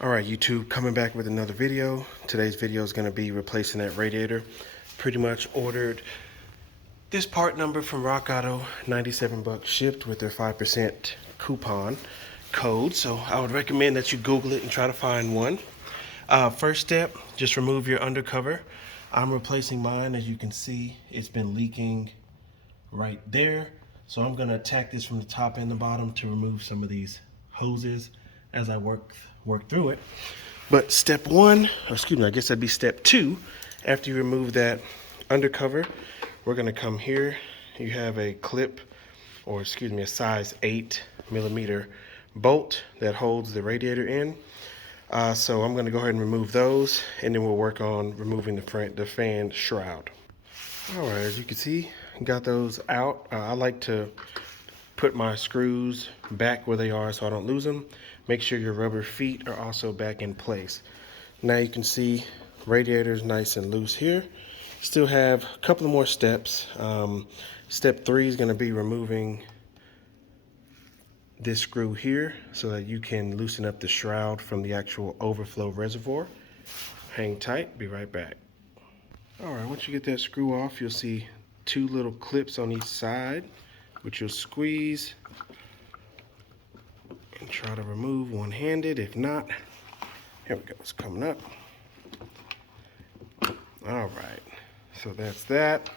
Alright YouTube, coming back with another video. Today's video is going to be replacing that radiator. Pretty much ordered this part number from Rock Auto, 97 bucks shipped with their 5% coupon code. So I would recommend that you Google it and try to find one. First step, just remove your undercover. I'm replacing mine. As you can see, it's been leaking right there. So I'm going to attack this from the top and the bottom to remove some of these hoses as I work through it. But step one, or excuse me, I guess that'd be step two. After you remove that undercover, we're going to come here. You have a clip, or excuse me, a size 8mm bolt that holds the radiator in. So I'm going to go ahead and remove those, and then we'll work on removing the fan shroud. All right, as you can see, got those out. I like to put my screws back where they are so I don't lose them. Make sure your rubber feet are also back in place. Now you can see radiator's nice and loose here. Still have a couple of more steps. Step 3 is going to be removing this screw here so that you can loosen up the shroud from the actual overflow reservoir. Hang tight, be right back. All right, once you get that screw off, you'll see two little clips on each side, which you'll squeeze and try to remove one-handed. If not, here we go, it's coming up. All right, so that's that.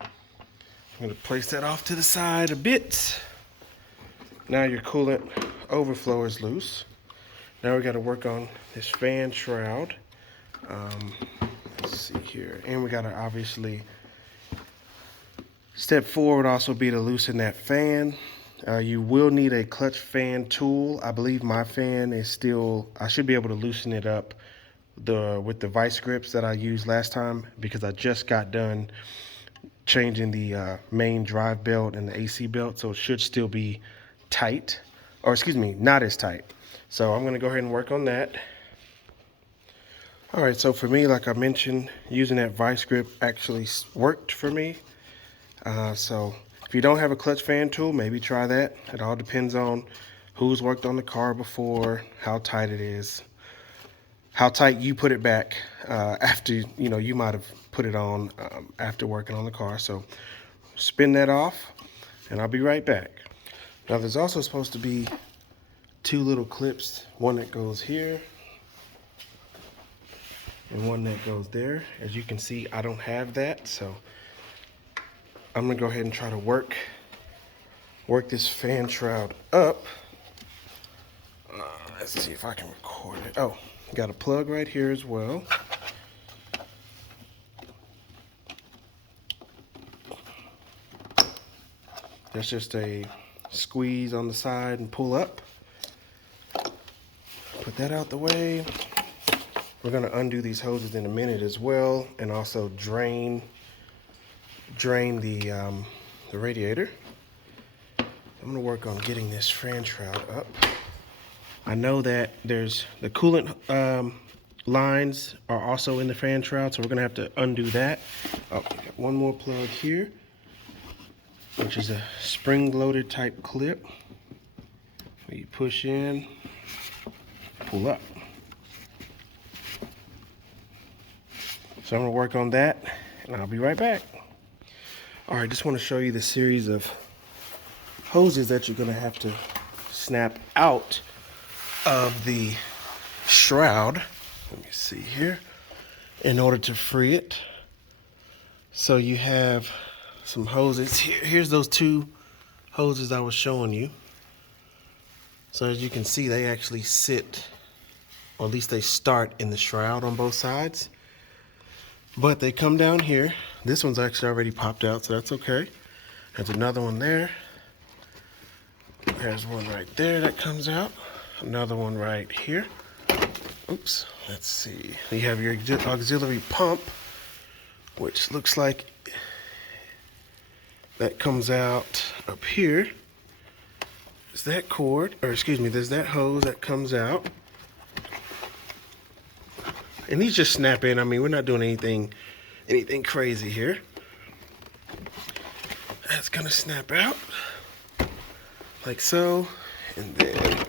I'm going to place that off to the side a bit. Now your coolant overflow is loose. Now we got to work on this fan shroud. Let's see here, and we got to obviously, step 4 would also be to loosen that fan. You will need a clutch fan tool. I believe my fan is still, I should be able to loosen it up with the vice grips that I used last time, because I just got done changing the main drive belt and the AC belt, so it should still be tight, or excuse me, not as tight. So I'm going to go ahead and work on that. All right, so for me, like I mentioned, using that vice grip actually worked for me. So if you don't have a clutch fan tool, maybe try that. It all depends on who's worked on the car before, how tight it is, how tight you put it back after, you might have put it on after working on the car. So spin that off and I'll be right back. Now there's also supposed to be two little clips, one that goes here and one that goes there. As you can see, I don't have that, so I'm gonna go ahead and try to work this fan shroud up. Let's see if I can record it. Oh, got a plug right here as well. That's just a squeeze on the side and pull up. Put that out the way. We're gonna undo these hoses in a minute as well, and also drain the radiator. I'm gonna work on getting this fan shroud up. I know that there's the coolant lines are also in the fan shroud, so we're gonna have to undo that. Oh, got one more plug here, which is a spring-loaded type clip. Where you push in, pull up. So I'm gonna work on that, and I'll be right back. All right, just want to show you the series of hoses that you're gonna have to snap out of the shroud. Let me see here, in order to free it. So you have some hoses here. Here's those two hoses I was showing you. So as you can see, they actually sit, or at least they start in the shroud on both sides. But they come down here. This one's actually already popped out, so that's okay. There's another one there. There's one right there that comes out. Another one right here. Oops, let's see. You have your auxiliary pump, which looks like that comes out up here. There's that cord, or excuse me, there's that hose that comes out. And these just snap in. I mean, we're not doing anything crazy here. That's gonna snap out like so, and then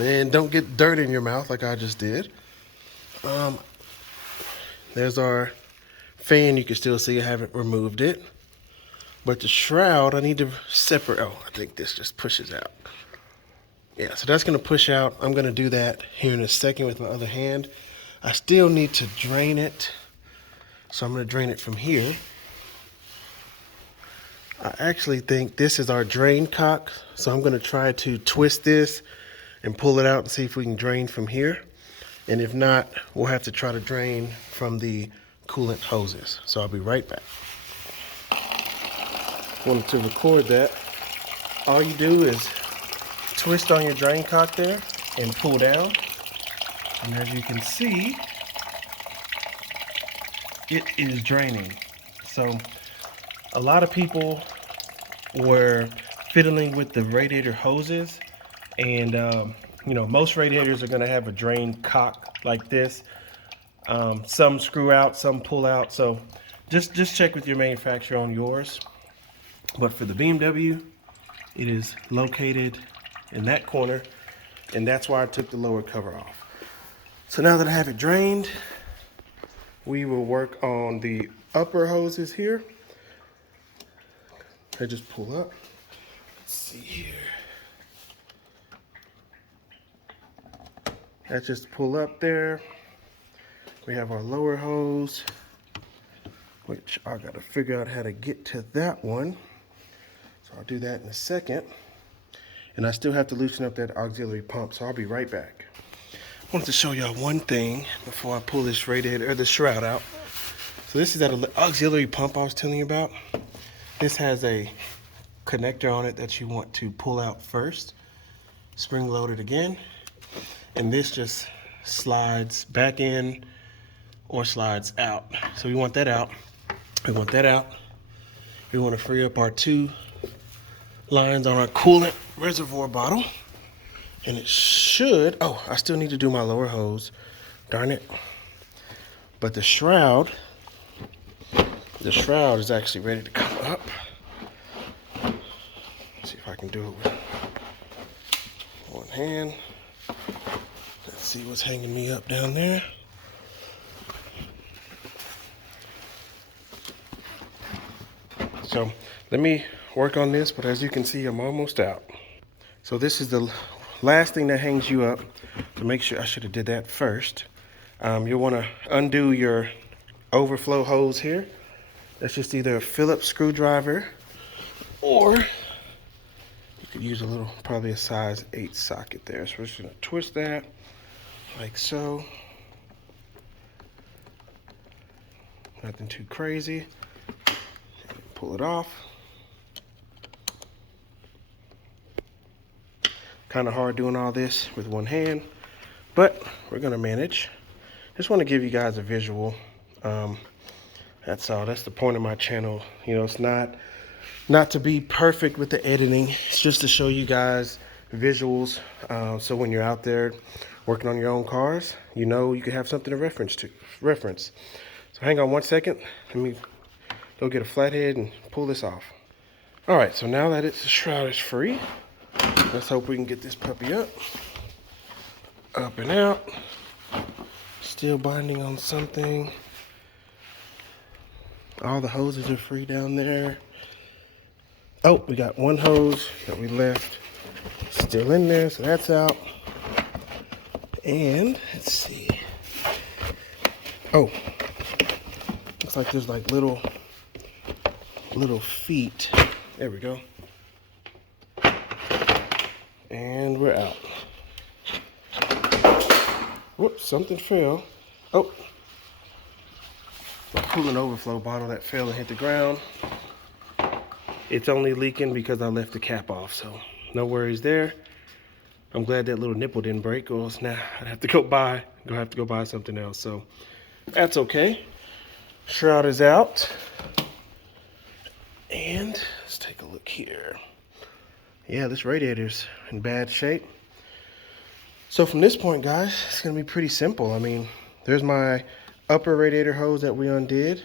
And don't get dirt in your mouth like I just did. There's our fan. You can still see I haven't removed it. But the shroud, I need to separate. Oh, I think this just pushes out. Yeah, so that's going to push out. I'm going to do that here in a second with my other hand. I still need to drain it. So I'm going to drain it from here. I actually think this is our drain cock. So I'm going to try to twist this and pull it out and see if we can drain from here. And if not, we'll have to try to drain from the coolant hoses. So I'll be right back. Wanted to record that. All you do is twist on your drain cock there and pull down. And as you can see, it is draining. So a lot of people were fiddling with the radiator hoses, and you know, most radiators are going to have a drain cock like this. Some screw out, some pull out. So just check with your manufacturer on yours. But for the BMW, it is located in that corner, and that's why I took the lower cover off. So now that I have it drained, we will work on the upper hoses here. I just pull up. Let's see here. That's just pull up there. We have our lower hose, which I gotta figure out how to get to that one. So I'll do that in a second. And I still have to loosen up that auxiliary pump, so I'll be right back. I wanted to show y'all one thing before I pull this radiator or the shroud out. So this is that auxiliary pump I was telling you about. This has a connector on it that you want to pull out first. Spring load it again. And this just slides back in or slides out. So we want that out. We want that out. We want to free up our two lines on our coolant reservoir bottle. And it should, oh, I still need to do my lower hose. Darn it. But the shroud is actually ready to come up. Let's see if I can do it with one hand. Let's see what's hanging me up down there. So let me work on this, but as you can see, I'm almost out. So this is the last thing that hangs you up. To make sure, I should have did that first. You'll want to undo your overflow hose here. That's just either a Phillips screwdriver, or you could use a little, probably a size 8 socket there. So we're just going to twist that like so. Nothing too crazy. Pull it off. Kind of hard doing all this with one hand, but we're gonna manage. Just want to give you guys a visual. That's all. That's the point of my channel. You know, it's not to be perfect with the editing. It's just to show you guys visuals. So when you're out there working on your own cars, you know you can have something to reference. So hang on one second. Let me go get a flathead and pull this off. All right. So now that the shroud is free, let's hope we can get this puppy up and out. Still binding on something. All the hoses are free down there. Oh, we got one hose that we left still in there, so that's out. And let's see. Oh, looks like there's like little feet. There we go. And we're out. Whoops, something fell. Oh, my coolant overflow bottle that fell and hit the ground. It's only leaking because I left the cap off, so no worries there. I'm glad that little nipple didn't break, or else now I'd have to go buy something else. So that's okay. Shroud is out. And let's take a look here. Yeah, this radiator's in bad shape. So from this point, guys, it's gonna be pretty simple. I mean, there's my upper radiator hose that we undid.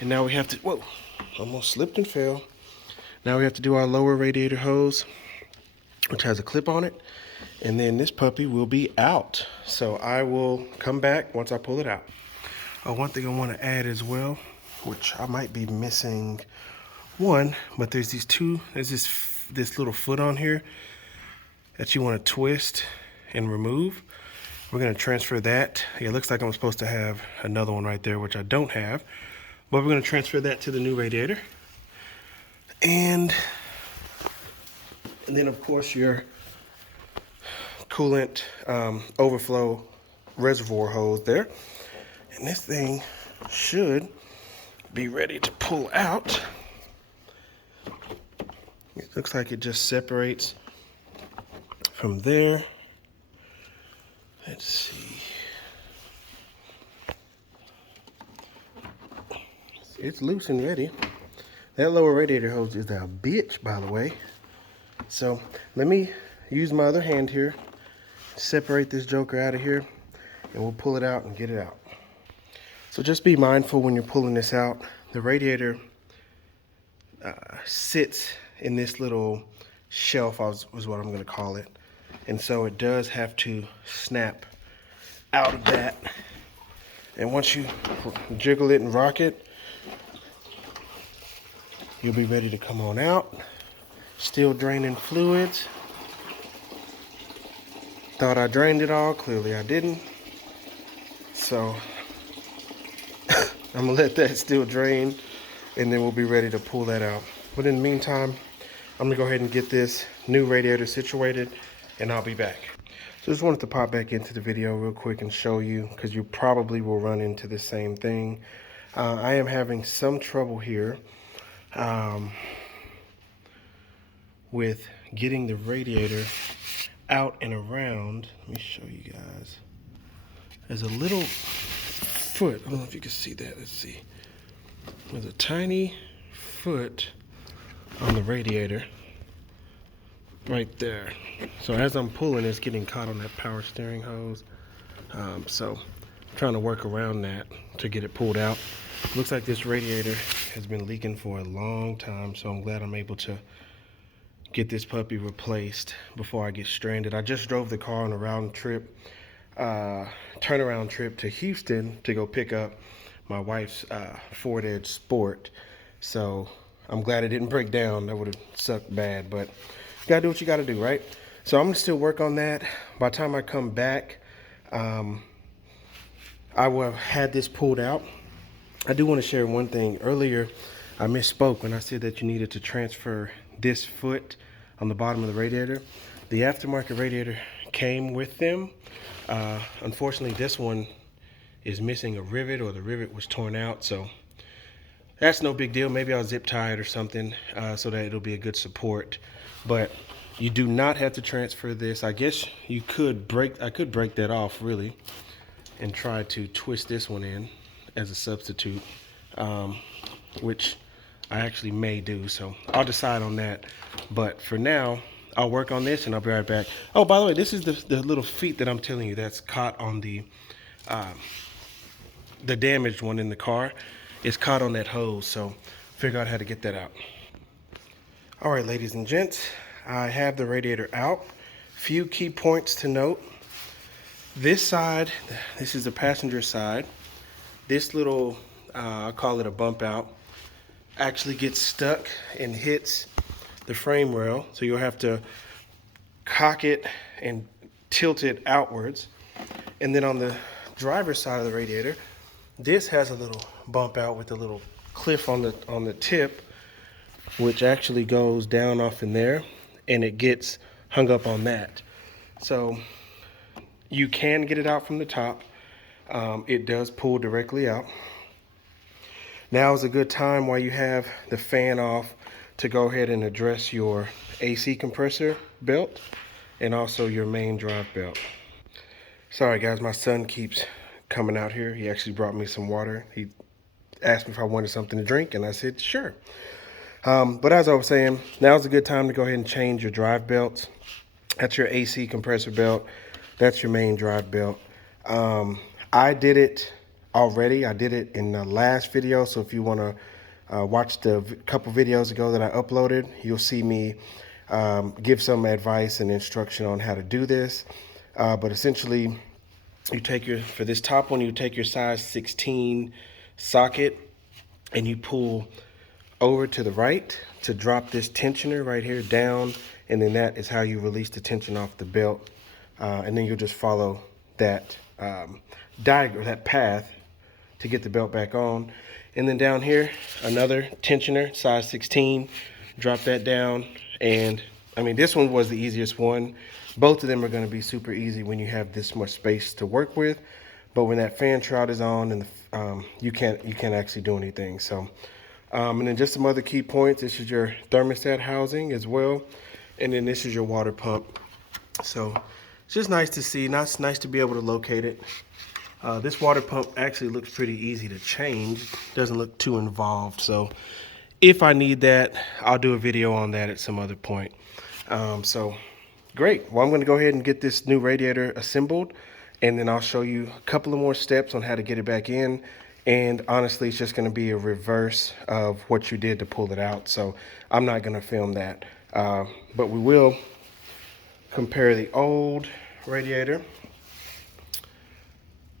And now we have to, whoa, almost slipped and fell. Now we have to do our lower radiator hose, which has a clip on it. and then this puppy will be out. So I will come back once I pull it out. One thing I want to add as well, which I might be missing one, but there's this little foot on here that you want to twist and remove. We're going to transfer that. It looks like I'm supposed to have another one right there, which I don't have, but we're going to transfer that to the new radiator. And then of course your coolant overflow reservoir hose there. And this thing should be ready to pull out. It looks like it just separates from there. Let's see. It's loose and ready. That lower radiator hose is a bitch, by the way. So let me use my other hand here, separate this joker out of here, and we'll pull it out and get it out. So just be mindful when you're pulling this out. The radiator sits in this little shelf, was what I'm going to call it. And so it does have to snap out of that. And once you jiggle it and rock it, you'll be ready to come on out. Still draining fluids. Thought I drained it all, clearly I didn't. So I'm gonna let that still drain, and then we'll be ready to pull that out. But in the meantime, I'm gonna go ahead and get this new radiator situated, and I'll be back. So just wanted to pop back into the video real quick and show you, because you probably will run into the same thing. I am having some trouble here with getting the radiator out and around. Let me show you guys. There's a little foot. I don't know if you can see that. Let's see. There's a tiny foot on the radiator right there. So as I'm pulling, it's getting caught on that power steering hose. So I'm trying to work around that to get it pulled out. Looks like this radiator has been leaking for a long time, so I'm glad I'm able to get this puppy replaced before I get stranded. I just drove the car on a turnaround trip to Houston to go pick up my wife's Ford Edge Sport. So I'm glad it didn't break down. That would have sucked bad, but you gotta do what you gotta do, right? So I'm gonna still work on that. By the time I come back, I will have had this pulled out. I do want to share one thing. Earlier, I misspoke when I said that you needed to transfer this foot on the bottom of the radiator. The aftermarket radiator came with them. Unfortunately, this one is missing a rivet, or the rivet was torn out, so that's no big deal. Maybe I'll zip tie it or something so that it'll be a good support. But you do not have to transfer this. I guess you could I could break that off really and try to twist this one in as a substitute, which I actually may do, so I'll decide on that. But for now, I'll work on this and I'll be right back. Oh, by the way, this is the little feet that I'm telling you that's caught on the damaged one in the car. It's caught on that hose, so figure out how to get that out. All right, ladies and gents, I have the radiator out. Few key points to note. This side, this is the passenger side. This little, I call it a bump out, actually gets stuck and hits the frame rail. So you'll have to cock it and tilt it outwards. And then on the driver's side of the radiator, this has a little bump out with a little cliff on the tip, which actually goes down off in there, and it gets hung up on that. So you can get it out from the top. It does pull directly out. Now is a good time while you have the fan off to go ahead and address your AC compressor belt and also your main drive belt. Sorry guys, my son keeps coming out here. He actually brought me some water. He asked me if I wanted something to drink, and I said sure. But as I was saying, now's a good time to go ahead and change your drive belts. That's your AC compressor belt. That's your main drive belt. I did it already. I did it in the last video. So if you want to watch the couple videos ago that I uploaded, you'll see me give some advice and instruction on how to do this. But essentially, you take for this top one, you take your size 16 socket and you pull over to the right to drop this tensioner right here down, and then that is how you release the tension off the belt. And then you'll just follow that diagram, that path, to get the belt back on. And then down here, another tensioner, size 16, drop that down. And I mean, this one was the easiest one. Both of them are going to be super easy when you have this much space to work with. But when that fan shroud is on, and you can't actually do anything. So, and then just some other key points. This is your thermostat housing as well, and then this is your water pump. So it's just nice to see. It's nice to be able to locate it. This water pump actually looks pretty easy to change. Doesn't look too involved. So if I need that, I'll do a video on that at some other point. So great. Well, I'm going to go ahead and get this new radiator assembled, and then I'll show you a couple of more steps on how to get it back in. And honestly, it's just going to be a reverse of what you did to pull it out. So I'm not going to film that. But we will compare the old radiator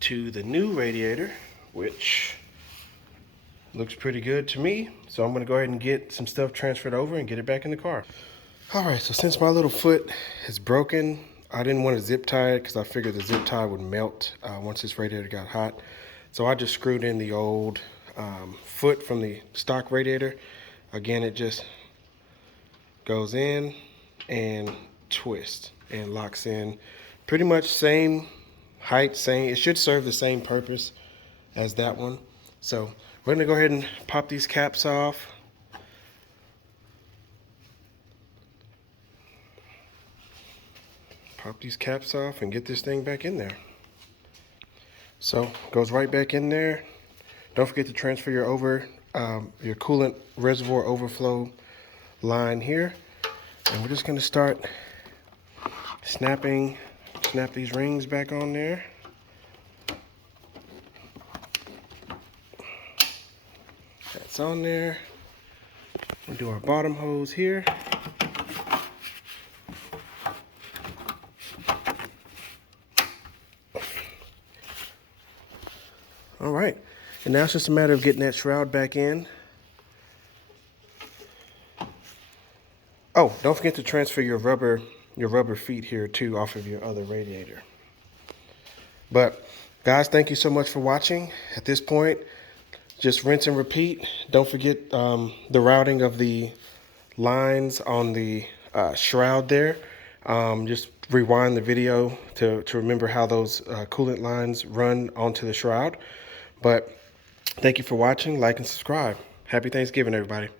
to the new radiator, which looks pretty good to me. So I'm going to go ahead and get some stuff transferred over and get it back in the car. All right, so since my little foot is broken, I didn't want to zip tie it because I figured the zip tie would melt once this radiator got hot. So I just screwed in the old foot from the stock radiator. Again, it just goes in and twists and locks in. Pretty much same height, it should serve the same purpose as that one. So we're gonna go ahead and pop these caps off. Pop these caps off and get this thing back in there. So goes right back in there. Don't forget to transfer your coolant reservoir overflow line here. And we're just gonna start snap these rings back on there. That's on there. We'll do our bottom hose here. All right, and now it's just a matter of getting that shroud back in. Oh, don't forget to transfer your rubber feet here too off of your other radiator. But guys, thank you so much for watching. At this point, just rinse and repeat. Don't forget the routing of the lines on the shroud there. Just rewind the video to remember how those coolant lines run onto the shroud. But thank you for watching. Like and subscribe. Happy Thanksgiving, everybody.